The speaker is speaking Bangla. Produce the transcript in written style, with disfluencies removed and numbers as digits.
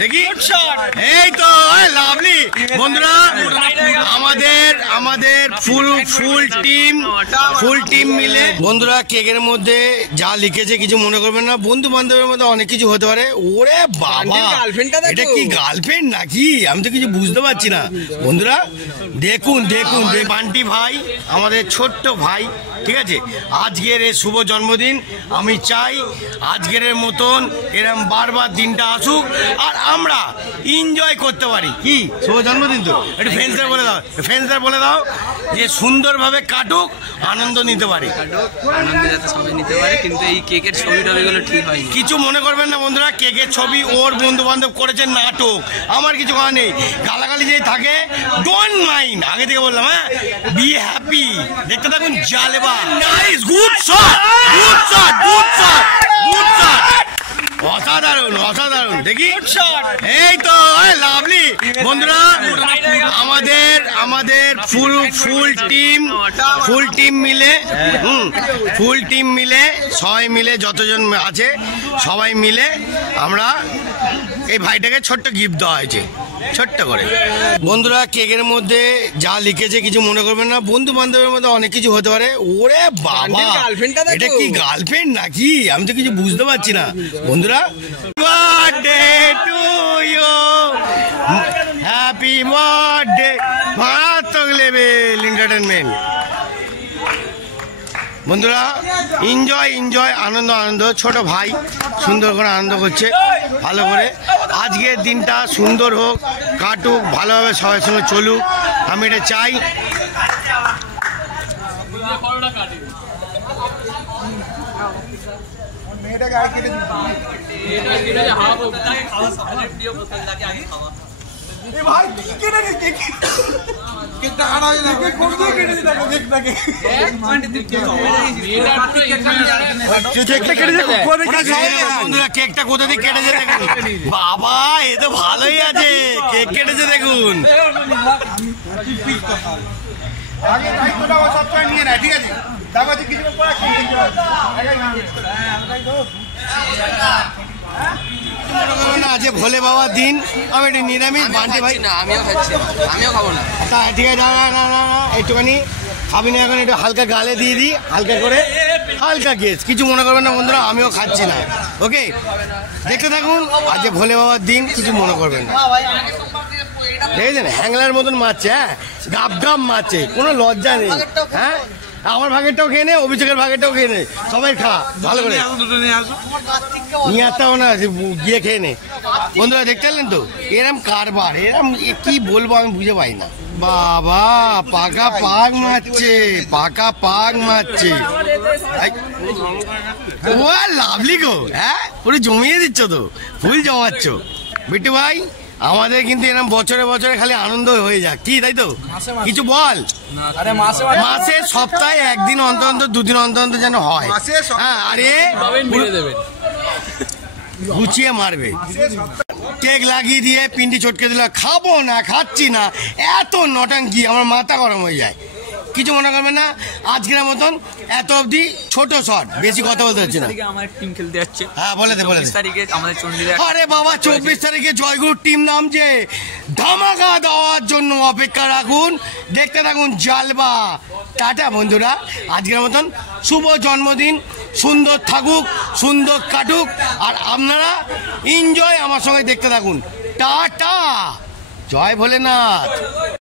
দেখি এই তো লাভলি বন্ধুরা আমাদের ফুল টিম মিলে বন্ধুরা কেকের মধ্যে যা লিখেছে কিছু মনে করবেন না, বন্ধু বান্ধবের মধ্যে অনেক কিছু হতে পারে। ওরে বাবা এটা কি গার্লফ্রেন্ড নাকি, আমি তো কিছু বুঝতে পারছি না। বন্ধুরা দেখুন বান্টি ভাই আমাদের ছোট্ট ভাই, ঠিক আছে, আজকের এই শুভ জন্মদিন। আমি চাই আজকের মতন এরম বারবার দিনটা আসুক আর আমরা এনজয় করতে পারি। কি শুভ জন্মদিন তো একটু ফ্রেন্ডসদের বলে দাও যে সুন্দরভাবে কাটুক, আনন্দ নিতে পারি, আনন্দ যাতে সবাই নিতে পারে। কিন্তু এই কেকের ছবি টবিগুলো ঠিক হয়নি, কিছু মনে করবেন না বন্ধুরা। কেকের ছবি ওর বন্ধু বান্ধব করেছে নাটক, আমার কিছু করার নেই। গালাগালি যে থাকে ডোন্ট মাইন্ড, আগে থেকে বললাম। হ্যাঁ, বি হ্যাপি। দেখতে থাকুন জালেবা। Nice, good shot. অসাধারণ দেখি। এই তো লাভলি বন্ধুরা আমাদের ফুল টিম মিলে সবাই মিলে যতজন আছে সবাই মিলে আমরা এই ভাইটাকে ছোট্ট গিফট দেওয়া হয়েছে, ছোট্ট করে। বন্ধুরা কেকের মধ্যে যা লিখেছে কিছু মনে করবেন না, বন্ধু বান্ধবের মধ্যে অনেক কিছু হতে পারে। ওরে বাবা এটা কি গার্লফ্রেন্ড নাকি, আমি তো কিছু বুঝতে পারছি না। বন্ধুরা birthday to you, happy birthday, মারাত্মক লেভেল এন্টারটেনমেন্ট। বন্ধুরা এনজয় আনন্দ। ছোট ভাই সুন্দর করে আনন্দ করছে ভালো করে। আজকের দিনটা সুন্দর হোক, কাটুক, ভালোভাবে সবার সঙ্গে চলুক, আমি এটা চাই। কেকটা কোথা থেকে কেটেছে দেখুন বাবা, এ তো ভালোই আছে, কেক কেটেছে দেখুন। আগে দায়িত্বটা সবসময় নিয়ে নেয়, ঠিক আছে। আজ ভোলে বাবার দিন, আমি একটু নিরামিষ। বান্টি ভাই আমিও খাবো না। ঠিক আছে, না একটুখানি খাবি না এখন, একটু হালকা গালে দিয়ে দিই, হালকা গেস, কিছু মনে করবেন না বন্ধুরা, আমিও খাচ্ছি না। ওকে, দেখতে থাকুন। আজ ভোলে বাবার দিন, কিছু মনে করবেন না। দেখেছেন হ্যাংলার মতন মারছে, হ্যাঁ, গাপ মারছে, কোনো লজ্জা নেই। হ্যাঁ, আমার ভাগেরটাও খেয়ে নে, অভিষেকের ভাগেরটাও খেয়ে নে, সবাই খা ভালো করে। নিয়ে আসতেও না, গিয়ে খেয়ে নে। বন্ধুরা দেখতে পেলেন তো এরম কারবার, এরম কি বলবো আমি বুঝে পাই না। বাবা পাকা পাক মারছে। ও লাভলি গো, হ্যাঁ পুরো জমিয়ে দিচ্ছ তো, ফুল জমাচ্ছ। বিট্টু ভাই আমাদের কিন্তু এরকম বছরে খালি আনন্দ হয়ে যাক, কি তাই তো? কিছু বল। মাসে সপ্তাহে একদিন অন্তর দুদিন অন্তর যেন হয়। হ্যাঁ, আরে গুছিয়ে মারবে। কেক লাগিয়ে দিয়ে পিন্ডি চটকে দিল, খাবো না, খাচ্ছি না, এত নটাঙ্কি, আমার মাথা গরম হয়ে যায়। কিছু মনে করবেন না, আজকের মতন এত অবধি ছোট শট, বেশি কথা বলতে হচ্ছে না। হ্যাঁ বলে দে। আরে বাবা 24 তারিখে জয়গুরুর টিম নামছে, ধামাকা দেওয়ার জন্য অপেক্ষা রাখুন, দেখতে থাকুন জালবা। টাটা বন্ধুরা, আজকের মতন শুভ জন্মদিন, সুন্দর থাকুক, সুন্দর কাটুক, আর আপনারা এনজয় আমার সঙ্গে দেখতে থাকুন। টাটা, জয় ভোলেনাথ।